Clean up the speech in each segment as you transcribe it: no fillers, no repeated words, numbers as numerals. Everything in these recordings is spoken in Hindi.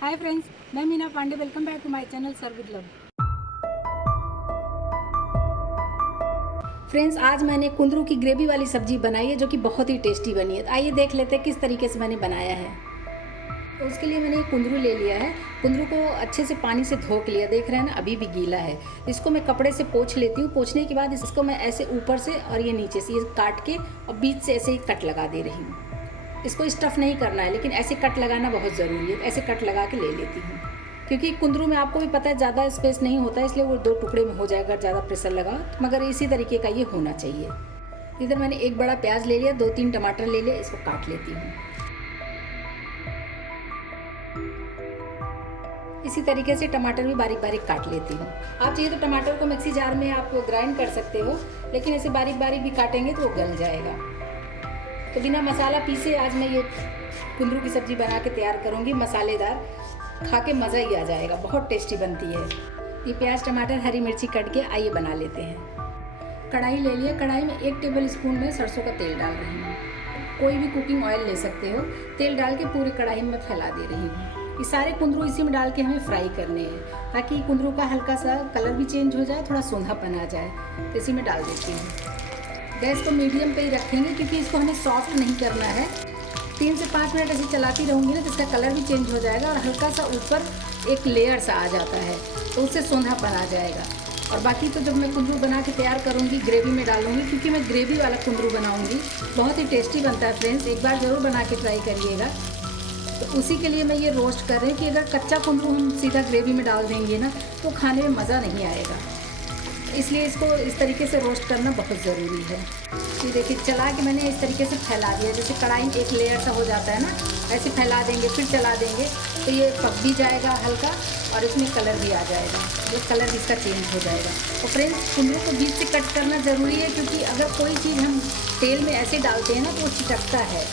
हाय फ्रेंड्स, मैं Meena Pandey. Welcome back to my channel serve with love. Friends, आज मैंने कुंदरू की ग्रेवी वाली सब्जी बनाई है जो कि बहुत ही टेस्टी बनी है। आइए देख लेते हैं किस तरीके से मैंने बनाया है। तो उसके लिए मैंने कुंदरू ले लिया है। कुंदरू को अच्छे से पानी से धो के लिया, देख रहे हैं ना अभी भी गीला है। इसको मैं कपड़े से पोंछ लेती हूँ। पोंछने के बाद इसको मैं ऐसे ऊपर से और ये नीचे से ये काट के और बीच से ऐसे ही कट लगा दे रही हूँ। इसको स्टफ़ नहीं करना है, लेकिन ऐसे कट लगाना बहुत ज़रूरी है। ऐसे कट लगा के ले लेती हूँ, क्योंकि कुंदरू में आपको भी पता है ज़्यादा स्पेस नहीं होता है, इसलिए वो 2 टुकड़े में हो जाएगा ज़्यादा प्रेशर लगा। मगर इसी तरीके का ये होना चाहिए। इधर मैंने एक बड़ा प्याज ले लिया, 2-3 टमाटर ले लिया, इसको काट लेती हूँ। इसी तरीके से टमाटर भी बारीक बारीक काट लेती हूँ। आप चाहिए तो टमाटर को मिक्सी जार में आप ग्राइंड कर सकते हो, लेकिन ऐसे बारीक बारीक भी काटेंगे तो वो गल जाएगा। तो बिना मसाला पीसे आज मैं ये कुंदरू की सब्ज़ी बना के तैयार करूँगी, मसालेदार। खा के मज़ा ही आ जाएगा, बहुत टेस्टी बनती है। ये प्याज टमाटर हरी मिर्ची कट के आइए बना लेते हैं। कढ़ाई ले लिया, कढ़ाई में 1 टेबल स्पून में सरसों का तेल डाल रही हूँ। कोई भी कुकिंग ऑयल ले सकते हो। तेल डाल के पूरी कढ़ाई में फैला दे रही हूँ। ये सारे कुंदरू इसी में डाल के हमें फ्राई करने हैं, ताकि कुंदरू का हल्का सा कलर भी चेंज हो जाए, थोड़ा सोंधापन आ जाए। तो इसी में डाल देती हूँ। गैस को मीडियम पे ही रखेंगे, क्योंकि इसको हमें सॉफ्ट नहीं करना है। 3 से 5 मिनट ऐसे चलाती रहूँगी ना, तो इसका कलर भी चेंज हो जाएगा और हल्का सा ऊपर एक लेयर सा आ जाता है, तो उससे सोंधापन आ जाएगा। और बाकी तो जब मैं कुंदरू बना के तैयार करूँगी, ग्रेवी में डालूँगी, क्योंकि मैं ग्रेवी वाला कुंदरू बनाऊँगी। बहुत ही टेस्टी बनता है फ्रेंड्स, एक बार ज़रूर बना के ट्राई करिएगा। तो उसी के लिए मैं ये रोस्ट कर रही हूँ कि अगर कच्चा कुंदरू हम सीधा ग्रेवी में डाल देंगे ना, तो खाने में मज़ा नहीं आएगा। इसलिए इसको इस तरीके से रोस्ट करना बहुत ज़रूरी है। ये देखिए, चला के मैंने इस तरीके से फैला दिया, जैसे कढ़ाई में एक लेयर सा हो जाता है ना, ऐसे फैला देंगे, फिर चला देंगे, तो ये पक भी जाएगा हल्का और इसमें कलर भी आ जाएगा। ये कलर इसका चेंज हो जाएगा। तो फ्रेंड्स, कुंदरू को बीच से कट करना ज़रूरी है, क्योंकि अगर कोई चीज़ हम तेल में ऐसे डालते हैं ना, तो वो चिटकता है,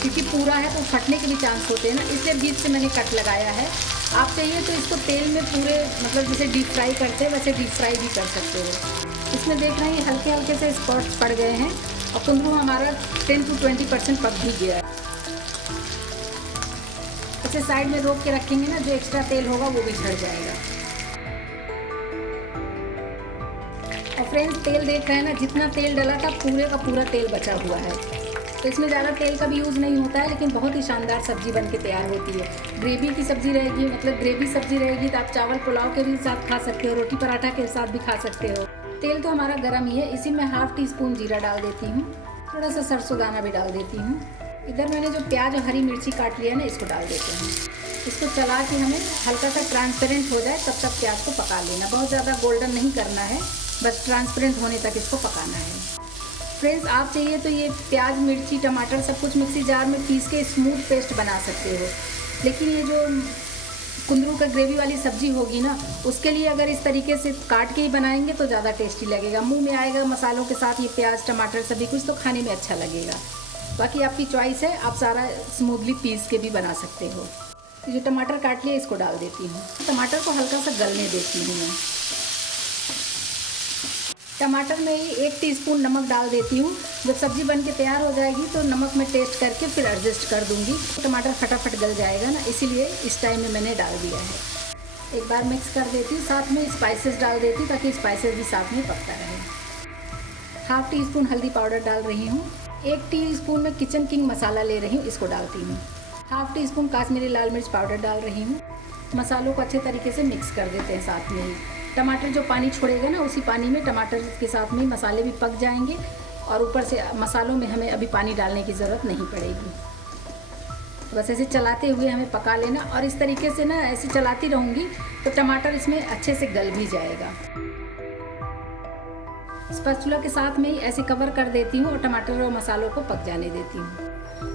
क्योंकि पूरा है तो फटने के भी चांस होते हैं ना, इसलिए बीच से मैंने कट लगाया है। आप चाहिए तो इसको तेल में पूरे, मतलब जैसे डीप फ्राई करते हैं वैसे डीप फ्राई भी कर सकते हो। इसमें देख रहे हैं हल्के हल्के से स्पॉट्स पड़ गए हैं और कुंदरू हमारा 10 से 20% पक भी गया है। अच्छा, साइड में रोक के रखेंगे ना, जो एक्स्ट्रा तेल होगा वो भी झड़ जाएगा। और फ्रेंड्स, तेल देख रहे हैं ना, जितना तेल डला था पूरे का पूरा तेल बचा हुआ है। तो इसमें ज़्यादा तेल का भी यूज़ नहीं होता है, लेकिन बहुत ही शानदार सब्ज़ी बन के तैयार होती है। ग्रेवी की सब्ज़ी रहेगी, मतलब ग्रेवी सब्ज़ी रहेगी, तो आप चावल पुलाव के भी साथ खा सकते हो, रोटी पराठा के साथ भी खा सकते हो। तेल तो हमारा गर्म ही है। इसी में 1/2 टीस्पून जीरा डाल देती हूँ, थोड़ा सा सरसों दाना भी डाल देती हूँ। इधर मैंने जो प्याज और हरी मिर्ची काट लिया ना, इसको डाल देते हैं। इसको चला के हमें हल्का सा ट्रांसपेरेंट हो जाए तब तक प्याज को पका लेना। बहुत ज़्यादा गोल्डन नहीं करना है, बस ट्रांसपेरेंट होने तक इसको पकाना है। फ्रेंड्स, आप चाहिए तो ये प्याज मिर्ची टमाटर सब कुछ मिक्सी जार में पीस के स्मूथ पेस्ट बना सकते हो, लेकिन ये जो कुंदरू का ग्रेवी वाली सब्ज़ी होगी ना, उसके लिए अगर इस तरीके से काट के ही बनाएंगे तो ज़्यादा टेस्टी लगेगा। मुंह में आएगा मसालों के साथ, ये प्याज टमाटर सभी कुछ, तो खाने में अच्छा लगेगा। बाकी आपकी चॉइस है, आप सारा स्मूथली पीस के भी बना सकते हो। जो टमाटर काट लिए इसको डाल देती हूँ। टमाटर को हल्का सा गलने देती हूँ मैं। टमाटर में ही 1 टीस्पून नमक डाल देती हूँ। जब सब्ज़ी बन के तैयार हो जाएगी तो नमक में टेस्ट करके फिर एडजस्ट कर दूँगी। टमाटर फटाफट गल जाएगा ना, इसीलिए इस टाइम में मैंने डाल दिया है। एक बार मिक्स कर देती हूँ, साथ में स्पाइसेस डाल देती हूँ, ताकि स्पाइसेस भी साथ में पकता रहे। 1/2 टीस्पून हल्दी पाउडर डाल रही हूँ। 1 टीस्पून में किचन किंग मसाला ले रही हूँ, इसको डालती हूँ। 1/2 टीस्पून काश्मीरी लाल मिर्च पाउडर डाल रही हूँ। मसालों को अच्छे तरीके से मिक्स कर देते हैं साथ में ही। टमाटर जो पानी छोड़ेगा ना, उसी पानी में टमाटर के साथ में मसाले भी पक जाएंगे, और ऊपर से मसालों में हमें अभी पानी डालने की ज़रूरत नहीं पड़ेगी। बस ऐसे चलाते हुए हमें पका लेना, और इस तरीके से ना ऐसे चलाती रहूँगी तो टमाटर इसमें अच्छे से गल भी जाएगा। स्पैचुला के साथ में ही ऐसे कवर कर देती हूँ और टमाटर और मसालों को पक जाने देती हूँ।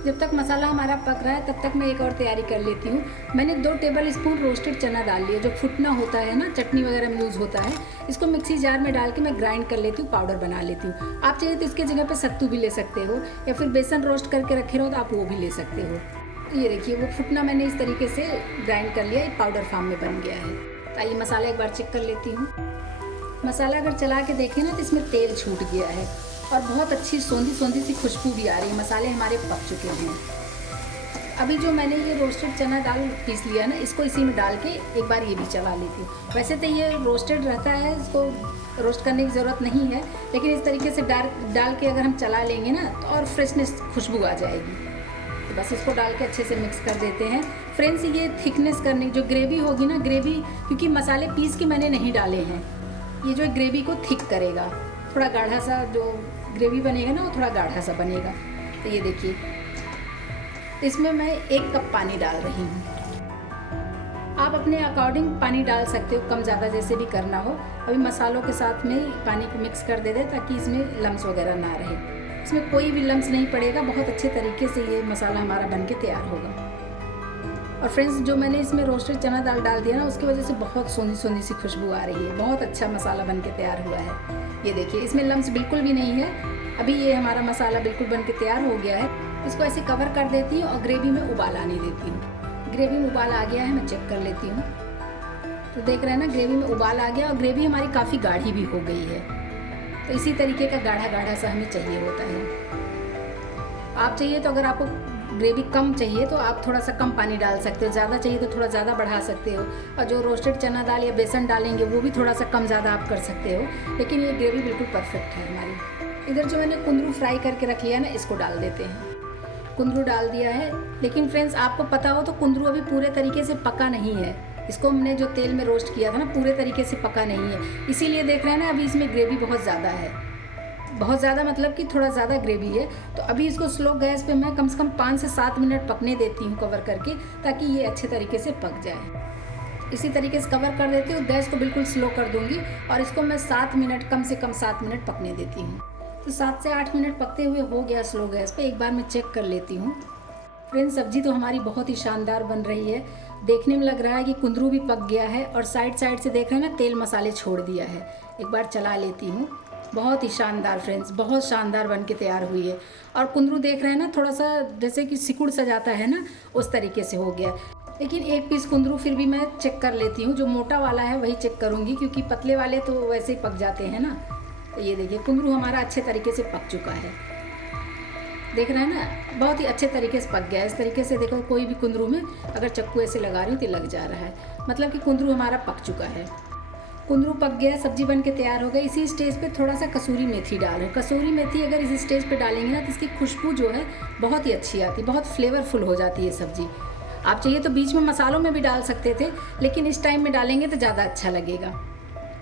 जब तक मसाला हमारा पक रहा है तब तक मैं एक और तैयारी कर लेती हूँ। मैंने 2 टेबल स्पून रोस्टेड चना डाल लिया, जो फुटना होता है ना, चटनी वगैरह में यूज़ होता है। इसको मिक्सी जार में डाल के मैं ग्राइंड कर लेती हूँ, पाउडर बना लेती हूँ। आप चाहिए तो इसके जगह पे सत्तू भी ले सकते हो, या फिर बेसन रोस्ट करके रखे रहो तो आप वो भी ले सकते हो। ये देखिए, वो फुटना मैंने इस तरीके से ग्राइंड कर लिया, पाउडर फॉर्म में बन गया है। तो आइए मसाला एक बार चेक कर लेती हूँ। मसाला अगर चला के देखें ना, तो इसमें तेल छूट गया है और बहुत अच्छी सौंधी सौंधी सी खुशबू भी आ रही है। मसाले हमारे पक चुके हैं। अभी जो मैंने ये रोस्टेड चना दाल पीस लिया ना, इसको इसी में डाल के एक बार ये भी चला लेती हूँ। वैसे तो ये रोस्टेड रहता है, इसको रोस्ट करने की ज़रूरत नहीं है, लेकिन इस तरीके से डाल के अगर हम चला लेंगे ना तो और फ्रेशनेस खुशबू आ जाएगी। तो बस इसको डाल के अच्छे से मिक्स कर देते हैं। फ्रेंड्स, ये थिकनेस करने जो ग्रेवी होगी ना, ग्रेवी क्योंकि मसाले पीस के मैंने नहीं डाले हैं, ये जो ग्रेवी को थिक करेगा, थोड़ा गाढ़ा सा जो ग्रेवी बनेगा ना वो थोड़ा गाढ़ा सा बनेगा। तो ये देखिए, इसमें मैं 1 कप पानी डाल रही हूँ। आप अपने अकॉर्डिंग पानी डाल सकते हो, कम ज़्यादा जैसे भी करना हो। अभी मसालों के साथ में पानी को मिक्स कर दे दें ताकि इसमें लम्स वगैरह ना रहे। इसमें कोई भी लम्स नहीं पड़ेगा, बहुत अच्छे तरीके से ये मसाला हमारा बन के तैयार होगा। और फ्रेंड्स, जो मैंने इसमें रोस्टेड चना दाल डाल दिया ना, उसकी वजह से बहुत सोंधी सोंधी सी खुशबू आ रही है। बहुत अच्छा मसाला बन के तैयार हुआ है। ये देखिए, इसमें लम्स बिल्कुल भी नहीं है। अभी ये हमारा मसाला बिल्कुल बन के तैयार हो गया है। इसको ऐसे कवर कर देती हूँ और ग्रेवी में उबाल आने देती हूँ। ग्रेवी में उबाल आ गया है, मैं चेक कर लेती हूँ। तो देख रहे हैं ना, ग्रेवी में उबाल आ गया और ग्रेवी हमारी काफ़ी गाढ़ी भी हो गई है। तो इसी तरीके का गाढ़ा गाढ़ा सा हमें चाहिए होता है। आप चाहिए तो, अगर आपको ग्रेवी कम चाहिए तो आप थोड़ा सा कम पानी डाल सकते हो, ज़्यादा चाहिए तो थोड़ा ज़्यादा बढ़ा सकते हो। और जो रोस्टेड चना दाल या बेसन डालेंगे वो भी थोड़ा सा कम ज़्यादा आप कर सकते हो, लेकिन ये ग्रेवी बिल्कुल परफेक्ट है हमारी। इधर जो मैंने कुंदरू फ्राई करके रख लिया ना, इसको डाल देते हैं। कुंदरू डाल दिया है, लेकिन फ्रेंड्स आपको पता हो तो कुंदरू अभी पूरे तरीके से पका नहीं है। इसको हमने जो तेल में रोस्ट किया था ना, पूरे तरीके से पका नहीं है, इसीलिए देख रहे हैं ना अभी इसमें ग्रेवी बहुत ज़्यादा है। बहुत ज़्यादा मतलब कि थोड़ा ज़्यादा ग्रेवी है। तो अभी इसको स्लो गैस पे मैं कम से कम 5 से 7 मिनट पकने देती हूँ कवर करके, ताकि ये अच्छे तरीके से पक जाए। इसी तरीके से कवर कर देती हूँ, गैस को बिल्कुल स्लो कर दूँगी और इसको मैं 7 मिनट, कम से कम 7 मिनट पकने देती हूँ। तो 7 से 8 मिनट पकते हुए हो गया स्लो गैस पे। एक बार मैं चेक कर लेती हूँ। फ्रेंड्स, सब्जी तो हमारी बहुत ही शानदार बन रही है। देखने में लग रहा है कि कुंदरू भी पक गया है और साइड से देख रहे हैं ना, तेल मसाले छोड़ दिया है। एक बार चला लेती हूँ। बहुत ही शानदार फ्रेंड्स, बहुत शानदार बन के तैयार हुई है। और कुंदरू देख रहे हैं ना, थोड़ा सा जैसे कि सिकुड़ सा जाता है ना, उस तरीके से हो गया। लेकिन 1 पीस कुंदरू फिर भी मैं चेक कर लेती हूँ। जो मोटा वाला है वही चेक करूँगी, क्योंकि पतले वाले तो वैसे ही पक जाते हैं ना। तो ये देखिए, कुंदरू हमारा अच्छे तरीके से पक चुका है। देख रहे हैं ना, बहुत ही अच्छे तरीके से पक गया। इस तरीके से देखो, कोई भी कुंदरू में अगर चक्कू ऐसे लगा रही हूँ तो लग जा रहा है, मतलब कि कुंदरू हमारा पक चुका है। कुंदरू पक गया, सब्जी बन के तैयार हो गई। इसी स्टेज पे थोड़ा सा कसूरी मेथी डालो। कसूरी मेथी अगर इस स्टेज पे डालेंगे ना तो इसकी खुशबू जो है बहुत ही अच्छी आती है, बहुत फ्लेवरफुल हो जाती है सब्जी। आप चाहिए तो बीच में मसालों में भी डाल सकते थे, लेकिन इस टाइम में डालेंगे तो ज़्यादा अच्छा लगेगा।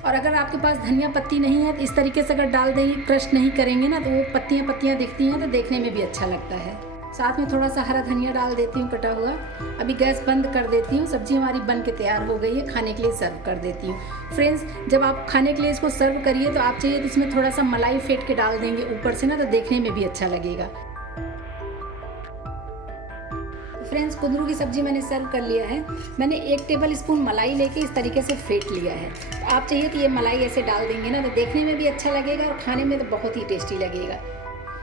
और अगर आपके पास धनिया पत्ती नहीं है तो इस तरीके से अगर डाल देंगे, क्रश नहीं करेंगे ना, तो वो पत्तियाँ दिखती हैं तो देखने में भी अच्छा लगता है। साथ में थोड़ा सा हरा धनिया डाल देती हूँ कटा हुआ। अभी गैस बंद कर देती हूँ। सब्जी हमारी बन के तैयार हो गई है, खाने के लिए सर्व कर देती हूँ। फ्रेंड्स, जब आप खाने के लिए इसको सर्व करिए तो आप चाहिए तो इसमें थोड़ा सा मलाई फेंट के डाल देंगे ऊपर से ना, तो देखने में भी अच्छा लगेगा। फ्रेंड्स, कुंदरू की सब्जी मैंने सर्व कर लिया है। मैंने 1 टेबल स्पून मलाई लेके इस तरीके से फेंट लिया है। तो आप चाहिए तो ये मलाई ऐसे डाल देंगे ना, तो देखने में भी अच्छा लगेगा और खाने में तो बहुत ही टेस्टी लगेगा।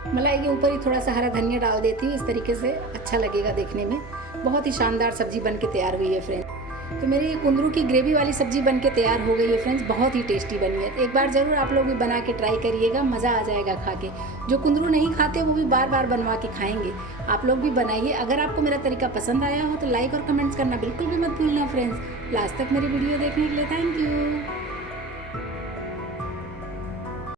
मलाई के ऊपर ही थोड़ा सा हरा धनिया डाल देती हूँ, इस तरीके से अच्छा लगेगा देखने में। बहुत ही शानदार सब्जी बन के तैयार हुई है फ्रेंड्स। तो मेरी कुंदरू की ग्रेवी वाली सब्जी बन के तैयार हो गई है फ्रेंड्स, बहुत ही टेस्टी बनी है। एक बार ज़रूर आप लोग भी बना के ट्राई करिएगा, मज़ा आ जाएगा खा के। जो कुंदरू नहीं खाते वो भी बार बार बनवा के खाएंगे। आप लोग भी बनाइए। अगर आपको मेरा तरीका पसंद आया हो तो लाइक और कमेंट्स करना बिल्कुल भी मत भूलना फ्रेंड्स। लास्ट तक मेरी वीडियो देखने के लिए थैंक यू।